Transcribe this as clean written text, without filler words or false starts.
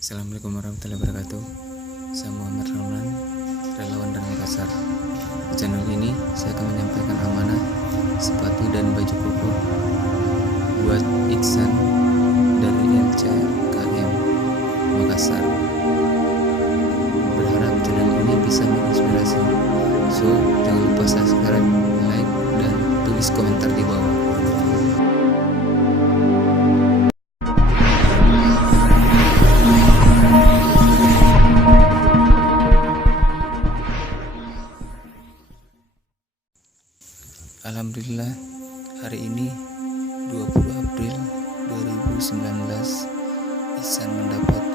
Assalamualaikum warahmatullahi wabarakatuh. Saya Muhammad Ramlan, relawan dari Makassar. Di channel ini saya akan menyampaikan amanah sepatu dan baju koko buat Iksan dari LCKM Makassar. Berharap channel ini bisa menginspirasi. So, jangan lupa subscribe, like, dan tulis komentar di bawah. Alhamdulillah, hari ini 20 April 2019 Ihsan mendapat